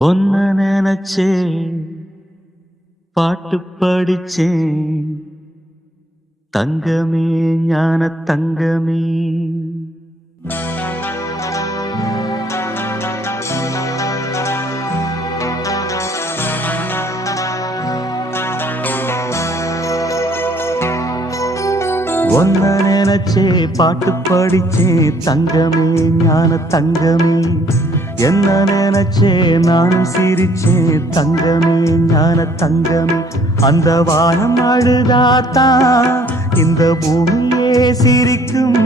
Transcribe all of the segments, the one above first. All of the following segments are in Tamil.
ஒன்ன நினைச்சே பாட்டு படிச்சேன் தங்கமே ஞான தங்கமே. ஒன்ன நினைச்சே பாட்டு படிச்சேன் தங்கமே ஞான தங்கமே. என்ன நினைச்சே நானும் சிரிச்சேன் தங்கமே ஞான தங்கமே. அந்த வானம் அழுதாத்தான் இந்த பூமியே சிரிக்கும்.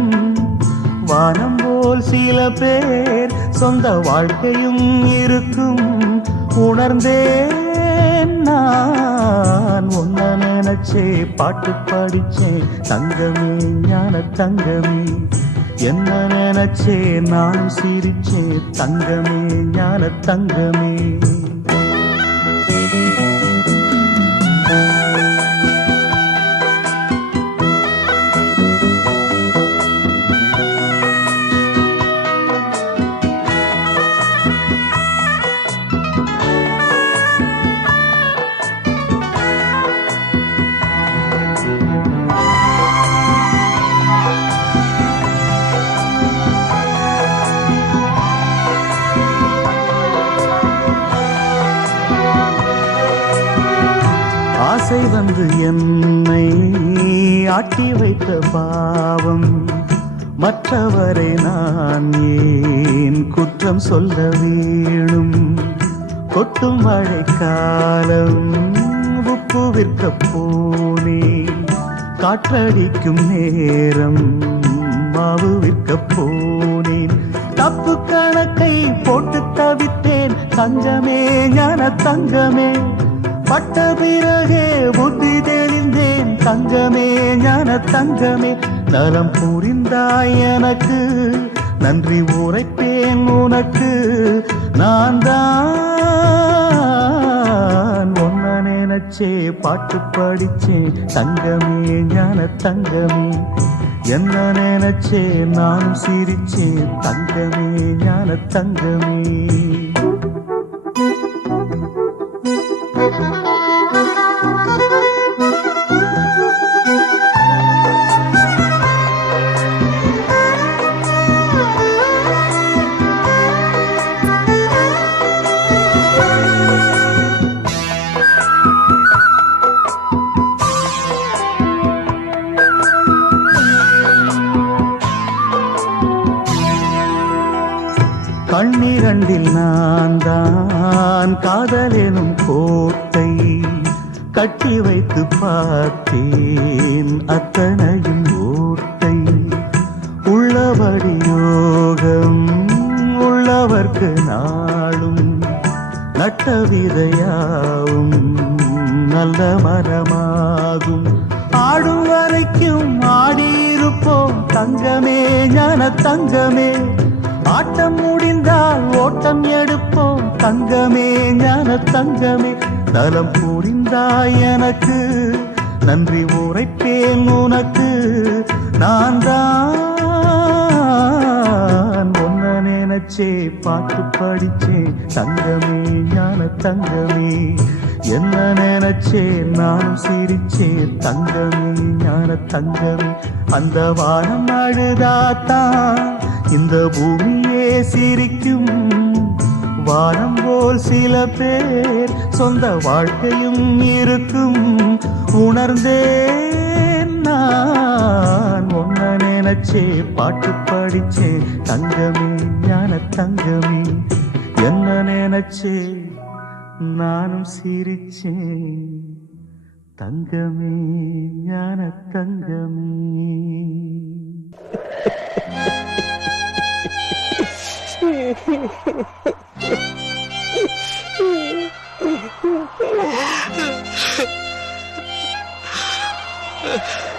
வானம் போல் சில பேர் சொந்த வாழ்க்கையும் இருக்கும். உணர்ந்தேன் நான் ஒன்ன நினைச்சே பாட்டு படிச்சேன் தங்கமே ஞான தங்கமே. என்ன நினைச்சே நான் சிரிச்சே தங்கமே ஞான தங்கமே. ஆசை வந்து என்னை ஆட்டி வைத்த பாவம். மற்றவரை நான் ஏன் குற்றம் சொல்ல வேணும்? கொட்டும் மழைக்காலம் உப்பு விற்க போனே. காற்றடிக்கும் நேரம் மாவு விற்க போனேன். தப்பு கணக்கை போட்டு தவித்தேன் தங்கமே ஞான தங்கமே. பட்ட பிறகே புத்தி தெளிந்தேன் தங்கமே ஞான தங்கமே. நலம் புரிந்தாய் எனக்கு நன்றி உரைப்பேன் உனக்கு. நான் தான் ஒன்ன நினைச்சே பாட்டு படிச்சேன் தங்கமே ஞான தங்கமே. என்ன நினைச்சே நானும் சிரிச்சேன் தங்கமே ஞான தங்கமே. கண்ணிரண்டில் நான் தான் காதலெனும் கோட்டை கட்டி வைத்து பார்த்தேன் அத்தனையும் ஓட்டை. உள்ளபடி யோகம் உள்ளவர்க்கு நாளும் நட்ட விதையாவும் நல்ல மரமாகும். ஆடும் வரைக்கும் ஆடியிருப்போம் தங்கமே ஞான தங்கமே. ஆட்டம் முடிந்தால் ஓட்டம் எடுப்போம் தங்கமே ஞான தங்கமே. நலம் புரிந்தாய் எனக்கு நன்றி உரைப்பேன் உனக்கு. நான் தான் ஒன்ன நினைச்சே பாட்டு படிச்சேன் தங்கமே ஞான தங்கமே. என்ன நினைச்சே நானும் சிரிச்சே தங்கமே ஞான தங்கமே. அந்த வானம் அழுதாத்தான் இந்த பூமியே சிரிக்கும். வானம் போல் சில பேர் சொந்த வாழ்க்கையும் இருக்கும். உணர்ந்தேன் நான் ஒன்ன நினைச்சே பாட்டு படிச்சேன் தங்கமே ஞான தங்கமே. என்ன நினைச்சே நானும் சிரிச்சேன் தங்கமே ஞான தங்கமே. Ha